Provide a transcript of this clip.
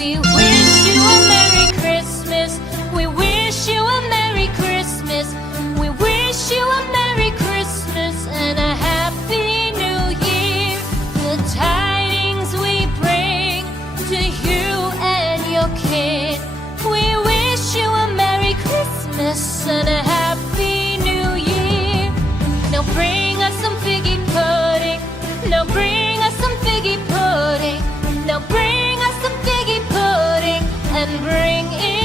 We wish you a Merry Christmas. We wish you a Merry Christmas. We wish you a Merry Christmas and a Happy New Year. The tidings we bring to you and your kid. We wish you a Merry Christmas and a Happy New Year. Now bring us some figgy pudding. Now bring us some figgy pudding. Now bring us some figgy pudding and bring it